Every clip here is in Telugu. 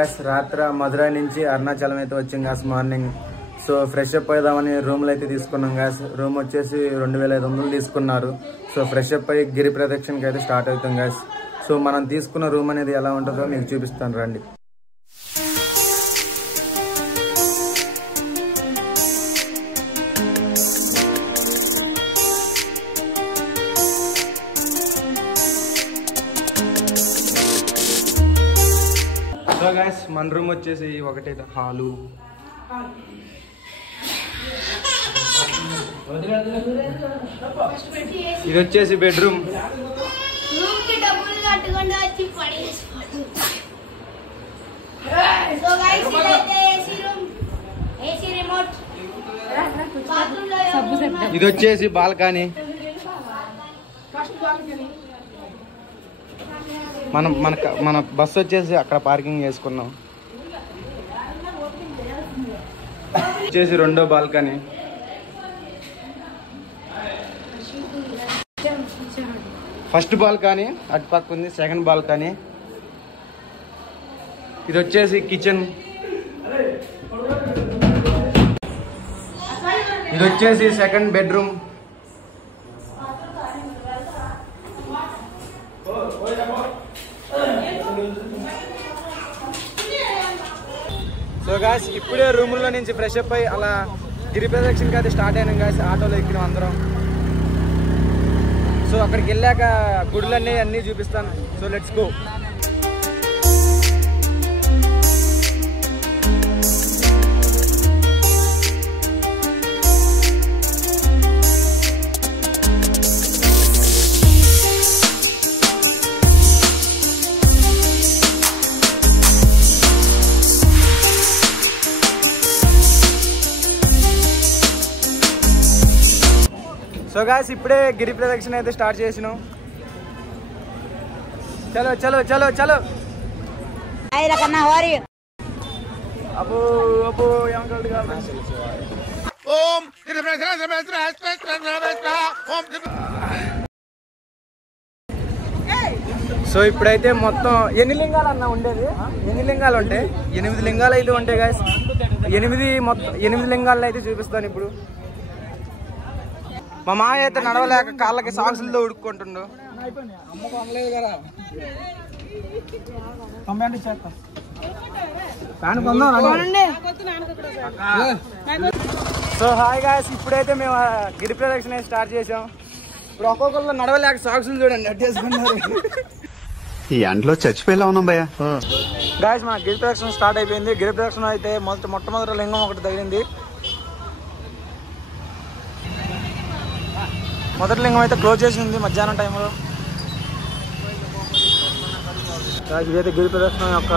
గాయస్ రాత్రి మధురై నుంచి అరుణాచలం అయితే వచ్చాం guys morning. So fresh up అయిదామని రూమ్లో అయితే తీసుకున్నాం గాయస్. రూమ్ వచ్చేసి 2500 తీసుకున్నారు. సో ఫ్రెష్ అప్ అయ్యి గిరి ప్రదక్షిణకి అయితే స్టార్ట్ అవుతాం గాయస్. సో మనం తీసుకున్న రూమ్ అనేది ఎలా ఉంటుందో మీకు చూపిస్తాను రండి. సో గాయస్ మన రూమ్ వచ్చేసి ఒకటైతే హాలు, ఇది వచ్చేసి బెడ్రూమ్, ఇది వచ్చేసి బాల్కనీ. మన బస్సు వచ్చేసి అక్కడ పార్కింగ్ చేసుకున్నాం. వచ్చేసి రెండో బాల్కనీ. ఫస్ట్ బాల్కనీ అటు పక్క ఉంది, సెకండ్ బాల్కనీ. ఇది వచ్చేసి కిచెన్, ఇది వచ్చేసి సెకండ్ బెడ్రూమ్. సో గాయస్ ఇప్పుడే రూముల్లో నుంచి ఫ్రెష్ అప్ అయ్యి అలా గిరి ప్రదక్షిణకి అయితే స్టార్ట్ అయినాం గాయస్. ఆటోలో ఎక్కినాం అందరం. సో అక్కడికి వెళ్ళాక గుడులన్నీ అన్నీ చూపిస్తాను. So let's go. So guys ఇప్పుడే గిరి ప్రదక్షిణ అయితే స్టార్ట్ చేసినాం. చలో చలో చలో చలో. అబ్బో అబ్బో సో ఇప్పుడైతే మొత్తం ఎన్ని లింగాలు అన్న ఉండేది? ఎన్ని లింగాలు ఉంటాయి? 8 లింగాలు అయితే ఉంటాయి గాయస్. 8 లింగాలను అయితే చూపిస్తాను ఇప్పుడు. మా మాయ అయితే నడవలేక కాళ్ళకి సాక్సులతో ఉడుక్కుంటుండు. సో హాయ్ గాయస్ ఇప్పుడైతే మేము గిరి ప్రదక్షిణ స్టార్ట్ చేసాం. ఇప్పుడు ఒక్కొక్కరు నడవలేక సాక్సులు చూడండి అట్టేసుకున్నారు. ఈ ఎండలో చచ్చిపోయేలా ఉన్నాం భయ్యా. గాయస్ మన గిరి ప్రదక్షిణ స్టార్ట్ అయిపోయింది. గిరి ప్రదక్షిణ అయితే మొట్టమొదటి లింగం ఒకటి తగిలింది. మొదటి లింగం అయితే క్లోజ్ చేసి ఉంది మధ్యాహ్నం టైంలో. ఇదైతే గిరి ప్రదక్షిణ యొక్క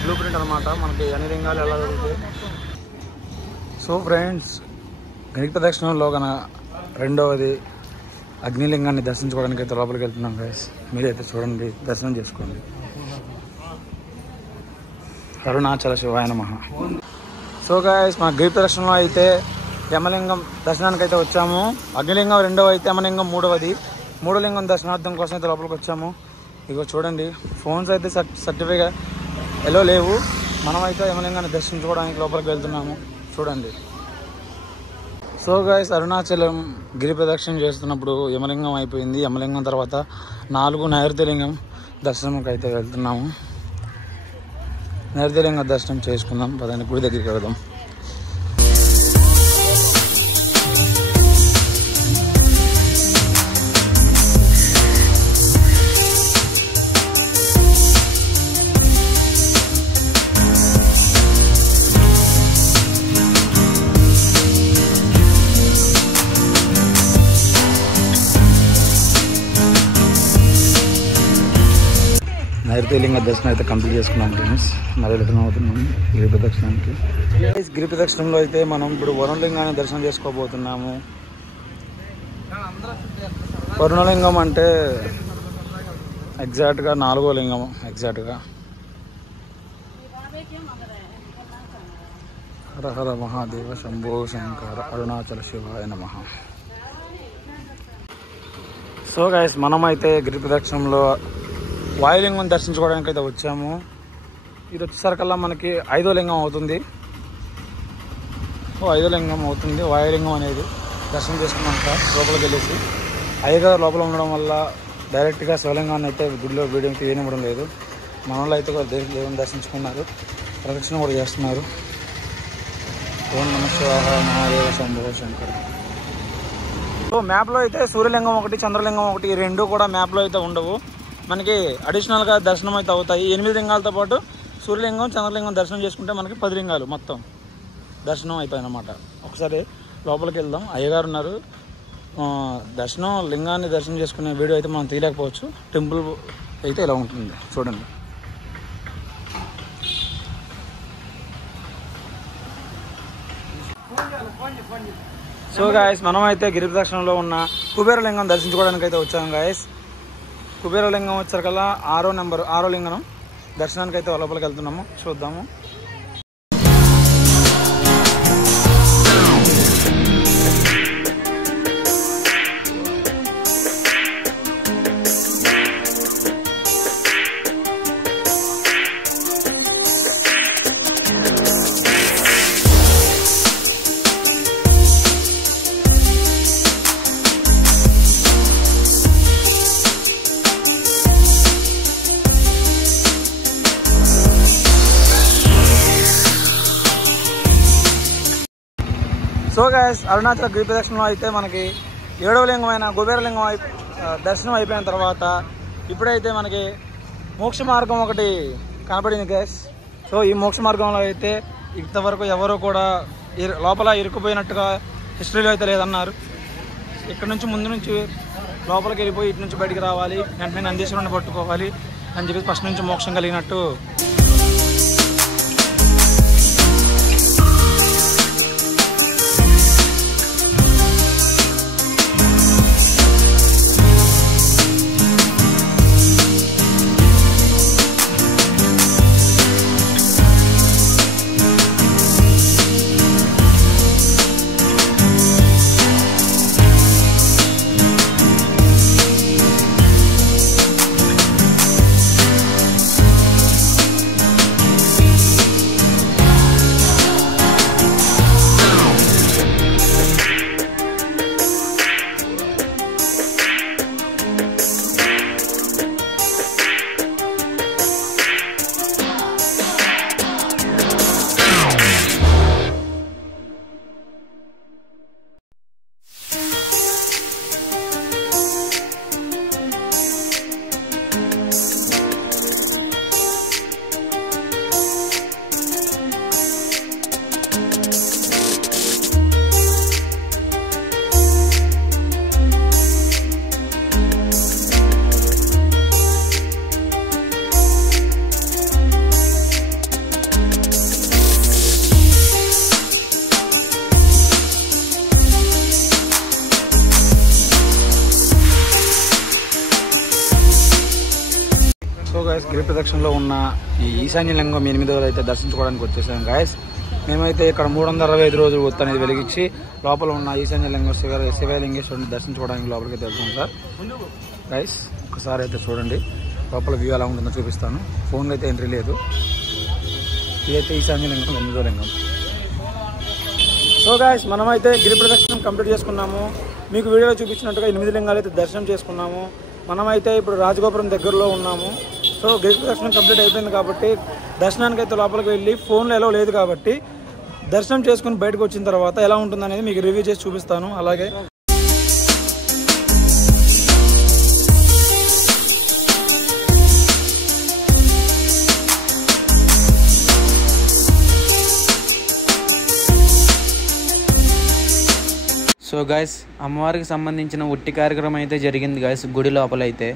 బ్లూ ప్రింట్ అనమాట. మనకి అన్ని లింగాలు ఎలా జరుగుతాయి. సో ఫ్రెండ్స్ గిరి ప్రదక్షిణలో కన రెండవది అగ్నిలింగాన్ని దర్శించుకోవడానికి అయితే లోపలికి వెళ్తున్నాం గైస్. మీరైతే చూడండి, దర్శనం చేసుకోండి. అరుణాచల శివాయ నమః. సో గైస్ మన గిరి ప్రదక్షిణలో అయితే యమలింగం దర్శనానికి అయితే వచ్చాము. అగ్నిలింగం రెండవ అయితే యమలింగం మూడవది. మూడో లింగం దర్శనార్థం కోసం అయితే లోపలికి వచ్చాము. ఇగో చూడండి ఫోన్స్ అయితే సర్టిఫికేట్ ఎలా లేవు. మనమైతే యమలింగాన్ని దర్శించుకోవడానికి లోపలికి వెళ్తున్నాము చూడండి. సో గైస్ అరుణాచలం గిరి ప్రదక్షిణ చేస్తున్నప్పుడు యమలింగం అయిపోయింది. యమలింగం తర్వాత 4 నైరుతిలింగం దర్శనంకి అయితే వెళ్తున్నాము. నైరుతిలింగ దర్శనం చేసుకుందాం పదండి, గుడి దగ్గరికి వెళ్దాం. నైరుతిలింగ దర్శనం అయితే కంప్లీట్ చేసుకున్నాం ఫ్రెండ్స్. మళ్ళీ రిటర్న్ అవుతున్నాం గిరి ప్రదక్షిణానికి. గిరి ప్రదక్షిణంలో అయితే మనం ఇప్పుడు వరుణలింగాన్ని దర్శనం చేసుకోబోతున్నాము. వరుణలింగం అంటే ఎగ్జాక్ట్గా 4వ లింగం. ఎగ్జాక్ట్గా హర హర మహాదేవ శంభో శంకర అరుణాచల శివాయ నమః. సో గైస్ మనమైతే గిరి ప్రదక్షిణంలో వాయులింగం దర్శించుకోవడానికి అయితే వచ్చాము. ఇది వచ్చేసరికల్లా మనకి 5వ లింగం అవుతుంది. 5వ లింగం అవుతుంది. వాయులింగం అనేది దర్శనం చేసుకున్నాక లోపలికి వెళ్ళేసి అయ్యగారు లోపల ఉండడం వల్ల డైరెక్ట్గా శివలింగాన్ని అయితే గుడిలో వీడియో తీయనివ్వడం లేదు. మన వాళ్ళు అయితే దేవుని దర్శించుకున్నారు, ప్రదక్షిణ కూడా చేస్తున్నారు. ఓం నమః శివాయ మహాదేవ శంభో శంకర్. సో మ్యాప్లో అయితే సూర్యలింగం ఒకటి, చంద్రలింగం ఒకటి, ఈ రెండు కూడా మ్యాప్లో అయితే ఉండవు. మనకి అడిషనల్గా దర్శనం అయితే అవుతాయి. 8 లింగాలతో పాటు సూర్యలింగం, చంద్రలింగం దర్శనం చేసుకుంటే మనకి 10 లింగాలు మొత్తం దర్శనం అవుతాయి అన్నమాట. ఒకసారి లోపలికి వెళ్దాం. అయ్యగారు ఉన్నారు. దర్శనం లింగాన్ని దర్శనం చేసుకునే వీడియో అయితే మనం తీయలేకపోవచ్చు. టెంపుల్ అయితే ఇలా ఉంటుంది చూడండి. సో గాయస్ మనం అయితే గిరి ప్రదక్షిణలో ఉన్న కుబేరలింగం దర్శించుకోవడానికి అయితే వచ్చాము గాయస్. కుబేరలింగం వచ్చేసరికల్లా 6వ లింగం దర్శనానికి అయితే లోపలికి వెళ్తున్నాము. చూద్దాము. సో గైస్ అరుణాచల గిరి ప్రదక్షిణలో అయితే మనకి 7వ లింగమైన కుబేరలింగం దర్శనం అయిపోయిన తర్వాత ఇప్పుడైతే మనకి మోక్ష మార్గం ఒకటి కనపడింది గైస్. సో ఈ మోక్ష మార్గంలో అయితే ఇంతవరకు ఎవరు కూడా లోపల ఇరుక్కుపోయినట్టుగా హిస్టరీలో అయితే లేదన్నారు. ఇక్కడ నుంచి ముందు నుంచి లోపలికి వెళ్ళిపోయి ఇటు నుంచి బయటికి రావాలి, వెంటనే నందీశ్వరుని పట్టుకోవాలి అని చెప్పి ఫస్ట్ నుంచి మోక్షం కలిగినట్టు. సో గాయస్ గిరి ప్రదక్షిణలో ఉన్న ఈ ఈశాన్య లింగం 8వ అయితే దర్శించుకోవడానికి వచ్చేసాం గాయస్. మేమైతే ఇక్కడ 365 రోజులు ఒత్తు అనేది వెలిగించి లోపల ఉన్న ఈశాన్య లింగం శివలింగేశ్వరుని దర్శించుకోవడానికి లోపలికి వెళ్తాం సార్. గాయస్ ఒకసారి అయితే చూడండి లోపల వ్యూ ఎలా ఉంటుందో చూపిస్తాను. ఫోన్లో అయితే ఎంట్రీ లేదు. ఇదైతే ఈశాన్య లింగం 8వ లింగం. సో గాయస్ మనమైతే గిరి ప్రదక్షిణం కంప్లీట్ చేసుకున్నాము. మీకు వీడియోలో చూపించినట్టుగా 8 లింగాలు అయితే దర్శనం చేసుకున్నాము. మనమైతే ఇప్పుడు రాజగోపురం దగ్గరలో ఉన్నాము. సో గిరి ప్రదక్షిణం కంప్లీట్ అయిపోయింది కాబట్టి దర్శనానికి అయితే లోపలికి వెళ్ళి ఫోన్లో ఎలా లేదు కాబట్టి దర్శనం చేసుకుని బయటకు వచ్చిన తర్వాత ఎలా ఉంటుందనేది మీకు రివ్యూ చేసి చూపిస్తాను. అలాగే సో గైస్ అమ్మవారికి సంబంధించిన ఉట్టి కార్యక్రమం అయితే జరిగింది గైస్ గుడి లోపల అయితే.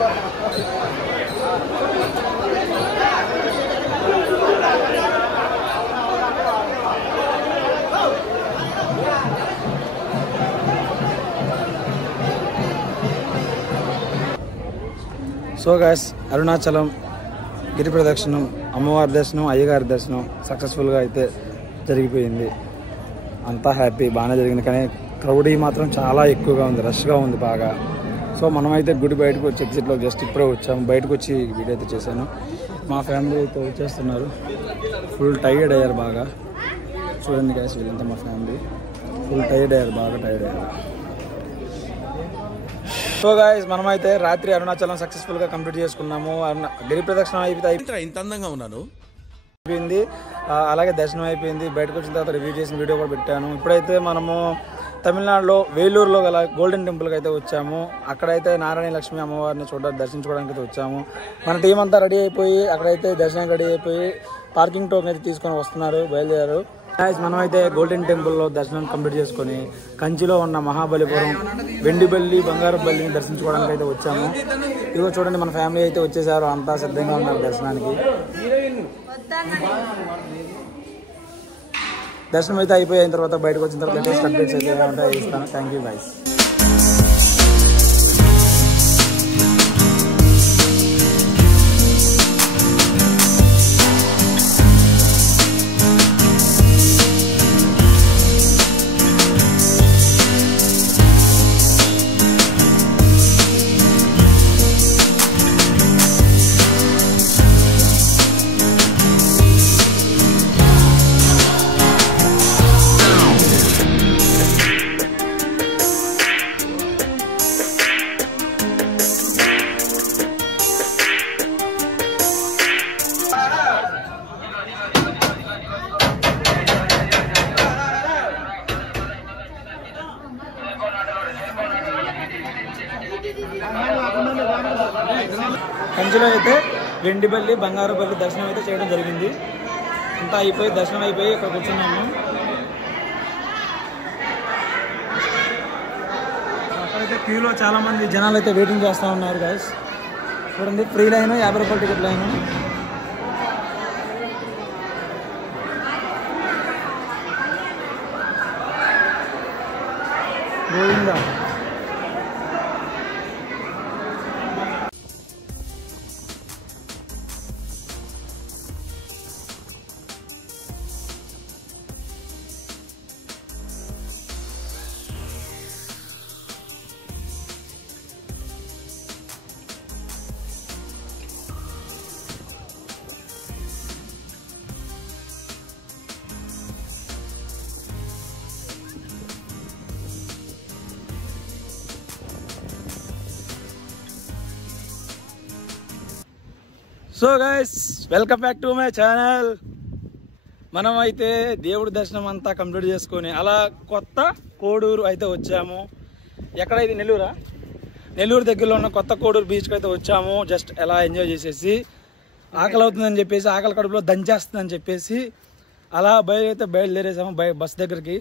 సో గైస్, అరుణాచలం గిరి ప్రదక్షిణం, అమ్మవారి దర్శనం, అయ్యగారి దర్శనం సక్సెస్ఫుల్గా అయితే జరిగిపోయింది. అంతా హ్యాపీ, బాగానే జరిగింది. కానీ క్రౌడీ మాత్రం చాలా ఎక్కువగా ఉంది, రష్గా ఉంది బాగా. సో మనమైతే గుడి బయటకు వచ్చి ఎగ్జిట్లో జస్ట్ ఇప్పుడే వచ్చాము. బయటకు వచ్చి వీడియో అయితే చేశాను. మా ఫ్యామిలీ అయితే వచ్చేస్తున్నారు. ఫుల్ టైర్డ్ అయ్యారు బాగా. చూడండి గైస్, వీళ్ళంతా మా ఫ్యామిలీ ఫుల్ టైర్డ్ అయ్యారు, బాగా టైర్డ్ అయ్యారు. సో గాయస్, మనమైతే రాత్రి అరుణాచలం సక్సెస్ఫుల్గా కంప్లీట్ చేసుకున్నాము. గిరి ప్రదక్షిణం అయిపోయింది, అలాగే దర్శనం అయిపోయింది. బయటకు వచ్చిన తర్వాత రివ్యూ చేసిన వీడియో కూడా పెట్టాను. ఇప్పుడైతే మనము తమిళనాడులో వేలూరులో గల గోల్డెన్ టెంపుల్కి అయితే వచ్చాము. అక్కడైతే నారాయణ లక్ష్మి అమ్మవారిని దర్శించుకోవడానికి అయితే వచ్చాము. మన టీం అంతా రెడీ అయిపోయి అక్కడైతే దర్శనానికి రెడీ అయిపోయి పార్కింగ్ టోకెన్ అయితే తీసుకొని వస్తున్నారు, బయలుదేరారు. మనమైతే గోల్డెన్ టెంపుల్లో దర్శనం కంప్లీట్ చేసుకొని కంచిలో ఉన్న మహాబలిపురం, వెండిబల్లి, బంగారబల్లిని దర్శించుకోవడానికి అయితే వచ్చాము. ఇదిగో చూడండి, మన ఫ్యామిలీ అయితే వచ్చేసారు, అంతా సిద్ధంగా ఉన్నారు దర్శనానికి. దర్శనం అయితే అయిపోయిన తర్వాత బయటకు వచ్చిన తర్వాత లేటెస్ట్ అప్డేట్స్ అయితే ఏమంటాయో ఇస్తాను. Thank you guys. కంచిలో అయితే వెండిబల్లి, బంగారబల్లి దర్శనం అయితే చేయడం జరిగింది. అంతా అయిపోయి దర్శనం అయిపోయి ఇక్కడ కూర్చున్నాము. అక్కడైతే క్యూలో చాలా మంది జనాలు అయితే వెయిటింగ్ చేస్తూ ఉన్నారు గైస్. చూడండి, ఫ్రీ లైన్, 50 రూపాయల ticket line. Govinda. So guys, welcome back to my channel. మనం అయితే దేవుడి దర్శనం అంతా కంప్లీట్ చేసుకొని అలా కొత్త కోడూరు అయితే వచ్చాము. ఎక్కడ ఇది? నెల్లూరా? నెల్లూరు దగ్గరలో ఉన్న కొత్త కోడూరు బీచ్కి అయితే వచ్చాము. జస్ట్ ఎలా ఎంజాయ్ చేసేసి, ఆకలి అవుతుందని చెప్పేసి, ఆకలి కడుపులో దంచేస్తుందని చెప్పేసి అలా బయలుదేరేసాము బస్ దగ్గరికి.